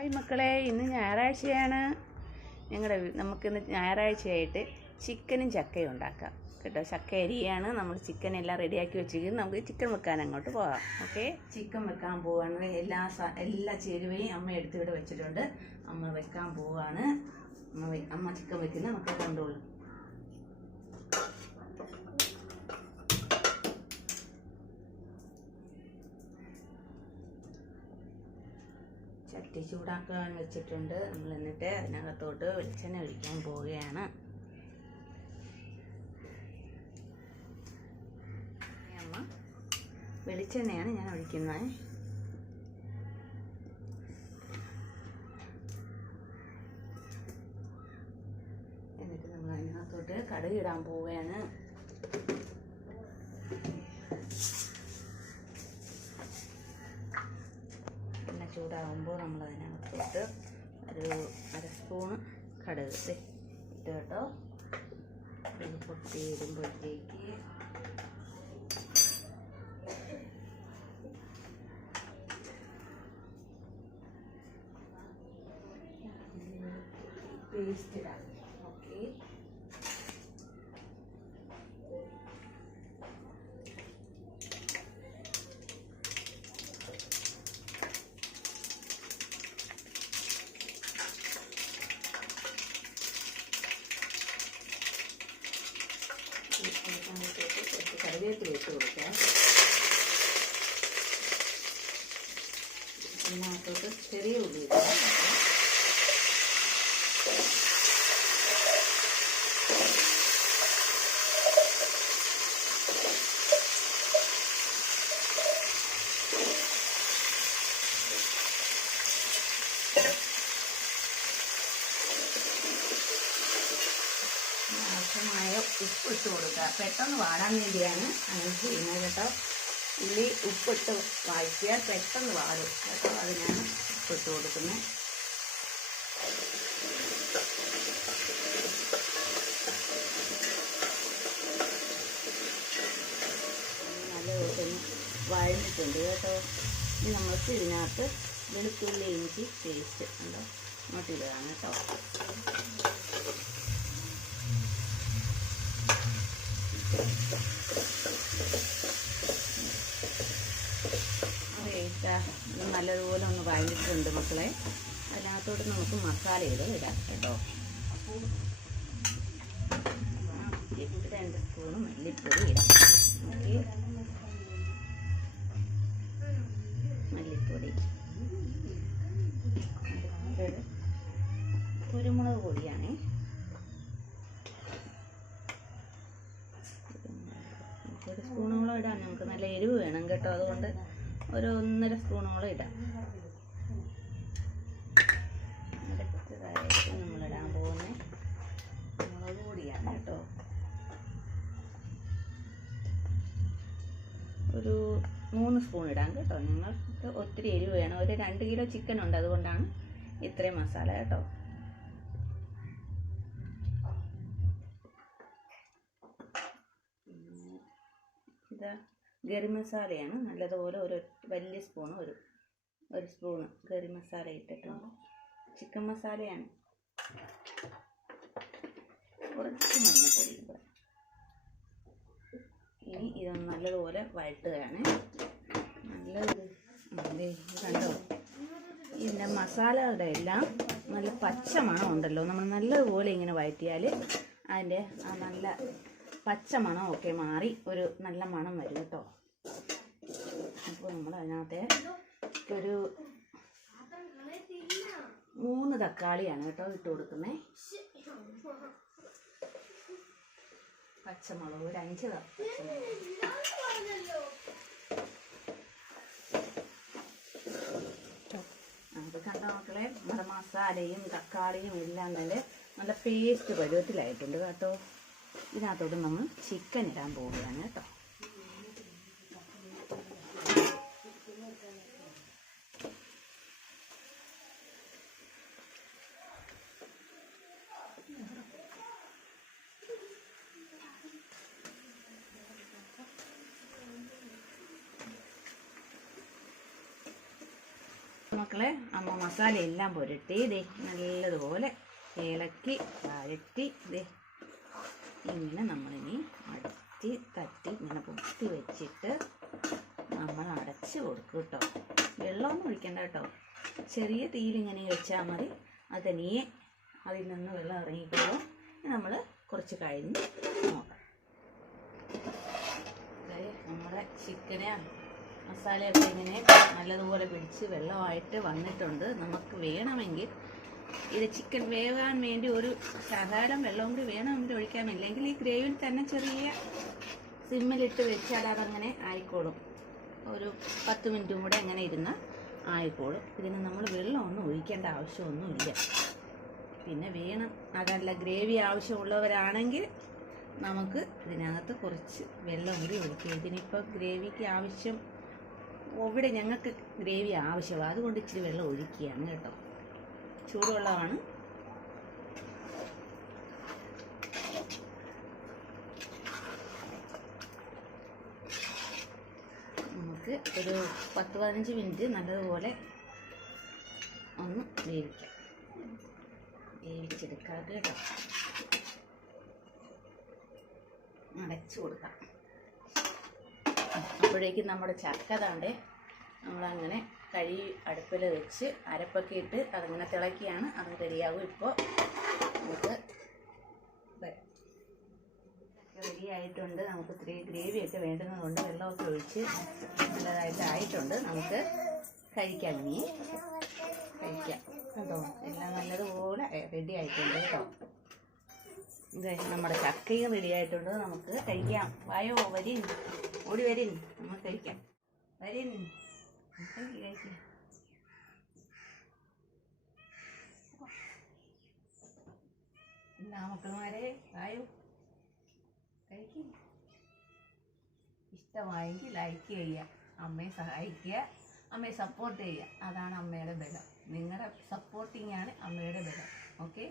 Hi മക്കളെ, ഇന്ന് ഞായറാഴ്ചയാണ്. നമുക്കിന്ന് ഞായറാഴ്ചയായിട്ട് ചിക്കനും ചക്കയും ഉണ്ടാക്കാം കേട്ടോ. ചക്ക അരിയാണ്, നമ്മൾ ചിക്കൻ എല്ലാം റെഡിയാക്കി വെച്ചിരിക്കുന്നത്. നമുക്ക് ചിക്കൻ വെക്കാൻ അങ്ങോട്ട് പോകാം. ഓക്കെ, ചിക്കൻ വെക്കാൻ പോവാണ്. എല്ലാ ചേരുവയും അമ്മ എടുത്തിവിടെ വെച്ചിട്ടുണ്ട്. അമ്മ വെക്കാൻ പോവാണ്. അമ്മ ചിക്കൻ വെക്കുന്ന മക്കളെ കണ്ടോളൂ. ചട്ടി ചൂടാക്കാൻ വെച്ചിട്ടുണ്ട്. നമ്മൾ എന്നിട്ട് അതിനകത്തോട്ട് വെളിച്ചെണ്ണ ഒഴിക്കാൻ പോവുകയാണ്. അമ്മ വെളിച്ചെണ്ണയാണ് ഞാൻ ഒഴിക്കുന്നത്. എന്നിട്ട് നമ്മൾ അതിനകത്തോട്ട് കടുക് ഇടാൻ പോവുകയാണ്. ചൂടാകുമ്പോൾ നമ്മൾ അതിനകത്തോട്ട് ഒരു 1/2 സ്പൂണ് കടുക് ഇട്ട് കേട്ടോ. ഇത് പൊട്ടി ഇടുമ്പോഴത്തേക്ക് പേസ്റ്റ് ഇടാം. ഓക്കെ, കറിവേപ്പില ഇട്ട് കൊടുക്കാം. ഇതിനകത്തോട്ട് ചെറിയ ഉള്ളി ഇടാം. ആവശ്യമായ ഉപ്പിട്ട് കൊടുക്കുക. പെട്ടെന്ന് വാടാൻ വേണ്ടിയാണ് അങ്ങനെ ചെയ്യുന്നത് കേട്ടോ. ഉള്ളി ഉപ്പിട്ട് വഴറ്റിയാൽ പെട്ടെന്ന് വാടും കേട്ടോ. അതിനാണ് ഉപ്പിട്ട് കൊടുക്കുന്നത്. നല്ലപോലെ വഴഞ്ഞിട്ടുണ്ട് കേട്ടോ. ഇനി നമുക്ക് ഇതിനകത്ത് വെളുത്തുള്ളി ഇഞ്ചി പേസ്റ്റ് ഉണ്ടോ അങ്ങോട്ട് ഇടുകയാണ് കേട്ടോ. നല്ലതുപോലെ ഒന്ന് വഴഞ്ഞിട്ടുണ്ട് മക്കളെ. അതിനകത്തോട്ട് നമുക്ക് മസാലകൾ ഇടാം കേട്ടോ. 2 സ്പൂണ് മല്ലിപ്പൊടി ഇടാം. ഓക്കെ, മല്ലിപ്പൊടി, കുരുമുളക് പൊടിയാണ്. ഒരു സ്പൂണോളം ഇടാം. നമുക്ക് നല്ല എരിവ് വേണം കേട്ടോ. അതുകൊണ്ട് ഒരു 1.5 സ്പൂണോളം ഇടാം. അടുത്തതായിട്ട് നമ്മളിടാൻ പോകുന്നത് മുളക് പൊടിയാണ് കേട്ടോ. ഒരു 3 സ്പൂൺ ഇടാം കേട്ടോ. നിങ്ങൾക്ക് ഒത്തിരി എരിവ് വേണം. ഒരു 2 കിലോ ചിക്കൻ ഉണ്ട്, അതുകൊണ്ടാണ് ഇത്രയും മസാല കേട്ടോ. ഇതാ ഗരി മസാലയാണ്. നല്ലതുപോലെ ഒരു വലിയ സ്പൂണ് ഒരു സ്പൂണ് ഗരി മസാല ഇട്ടിട്ടുണ്ട്. ചിക്കൻ മസാലയാണ്. കുറച്ച് മഞ്ഞൾപ്പൊടി കൂടെ. ഇനി ഇതൊന്ന് നല്ലതുപോലെ വഴട്ടുകയാണ്. കണ്ടോ, ഇതിൻ്റെ മസാലയുടെ എല്ലാം നല്ല പച്ച മണം ഉണ്ടല്ലോ. നമ്മൾ നല്ലതുപോലെ ഇങ്ങനെ വഴറ്റിയാൽ അതിൻ്റെ ആ നല്ല പച്ച മണമൊക്കെ മാറി ഒരു നല്ല മണം വരും കേട്ടോ. അപ്പോൾ നമ്മൾ അതിനകത്ത് ഒരു 3 തക്കാളിയാണ് കേട്ടോ ഇട്ട് കൊടുക്കുന്നത്. പച്ചമുളക് ഒരു 5 അത് കണ്ട മക്കളെ, നമ്മുടെ മസാലയും തക്കാളിയും എല്ലാം നല്ല പേസ്റ്റ് പരുവത്തിലായിട്ടുണ്ട് കേട്ടോ. ഇതിനകത്തോട്ട് നമ്മൾ ചിക്കൻ ഇടാൻ പോവുകയാണ് കേട്ടോ. മക്കളെ അമ്മ മസാല എല്ലാം പുരട്ടി ദേ നല്ലതുപോലെ ഇളക്കി വഴറ്റി ദേ ഇങ്ങനെ നമ്മളിനി അടത്തി തട്ടി ഇങ്ങനെ പൊത്തി വെച്ചിട്ട് നമ്മൾ അടച്ച് കൊടുക്കും കേട്ടോ. വെള്ളമൊന്നും ഒഴിക്കണ്ട കേട്ടോ, ചെറിയ തീയിലിങ്ങനെ വെച്ചാൽ മതി. അത് തനിയെ അതിൽ നിന്ന് വെള്ളം ഇറങ്ങിക്കോളും. നമ്മൾ കുറച്ച് കഴിഞ്ഞ് നോക്കാം. നമ്മുടെ ചിക്കന് മസാലയൊക്കെ ഇങ്ങനെ നല്ലതുപോലെ പിടിച്ച് വെള്ളമായിട്ട് വന്നിട്ടുണ്ട്. നമുക്ക് വേണമെങ്കിൽ ഇത് ചിക്കൻ വേവാൻ വേണ്ടി ഒരു ശകലം വെള്ളം കൂടി വേണമെങ്കിൽ ഒഴിക്കാമില്ലെങ്കിൽ ഈ ഗ്രേവിയിൽ തന്നെ ചെറിയ സിമ്മിലിട്ട് വെച്ചാൽ അതങ്ങനെ ആയിക്കോളും. ഒരു 10 മിനിറ്റും കൂടെ അങ്ങനെ ഇരുന്ന് ആയിക്കോളും. ഇതിന് നമ്മൾ വെള്ളമൊന്നും ഒഴിക്കേണ്ട ആവശ്യമൊന്നുമില്ല. പിന്നെ വേണം അതല്ല ഗ്രേവി ആവശ്യമുള്ളവരാണെങ്കിൽ നമുക്ക് ഇതിനകത്ത് കുറച്ച് വെള്ളം കൂടി ഒഴിക്കുക. ഇതിനിപ്പോൾ ഗ്രേവിക്ക് ആവശ്യം ഇവിടെ ഞങ്ങൾക്ക് ഗ്രേവി ആവശ്യമാണ്, അതുകൊണ്ട് ഇച്ചിരി വെള്ളം ഒഴിക്കുകയാണ് കേട്ടോ. ചൂടുവെള്ളമാണ്. നമുക്ക് ഒരു 10-15 മിനിറ്റ് നല്ലതുപോലെ ഒന്ന് വേവിച്ചെടുക്കാം കേട്ടോ. അടച്ചു കൊടുക്കാം. അപ്പോഴേക്കും നമ്മുടെ ചക്ക താണ്ടേ നമ്മളങ്ങനെ കഴുകി അടുപ്പിൽ വെച്ച് അരപ്പൊക്കെ ഇട്ട് അതങ്ങനെ തിളക്കിയാണ് അത് റെഡിയാകും. ഇപ്പോൾ നമുക്ക് റെഡി ആയിട്ടുണ്ട്. നമുക്ക് ഇത്തിരി ഗ്രേവിയൊക്കെ വേണ്ടുന്നതുകൊണ്ട് വെള്ളമൊക്കെ ഒഴിച്ച് നല്ലതായിട്ട് ആയിട്ടുണ്ട്. നമുക്ക് കഴിക്കാം. ഇനി കഴിക്കാം കേട്ടോ. എല്ലാം നല്ലതുപോലെ റെഡി ആയിട്ടുണ്ട് കേട്ടോ. ഇത് നമ്മുടെ ചക്കയും റെഡി ആയിട്ടുണ്ട്. നമുക്ക് കഴിക്കാം. വായോ, വരിൻ, ഓടി വരിൻ, നമുക്ക് കഴിക്കാം. വരിൻ, കഴിക്കാം. എന്നാ മക്കളുമാരെ, വായോ, കഴിക്കും. ഇഷ്ടമായെങ്കിൽ ലൈക്ക് ചെയ്യുക, അമ്മയെ സഹായിക്കുക, അമ്മയെ സപ്പോർട്ട് ചെയ്യുക. അതാണ് അമ്മയുടെ ബലം. നിങ്ങളുടെ സപ്പോർട്ടിങ് ആണ് അമ്മയുടെ ബലം. ഓക്കെ.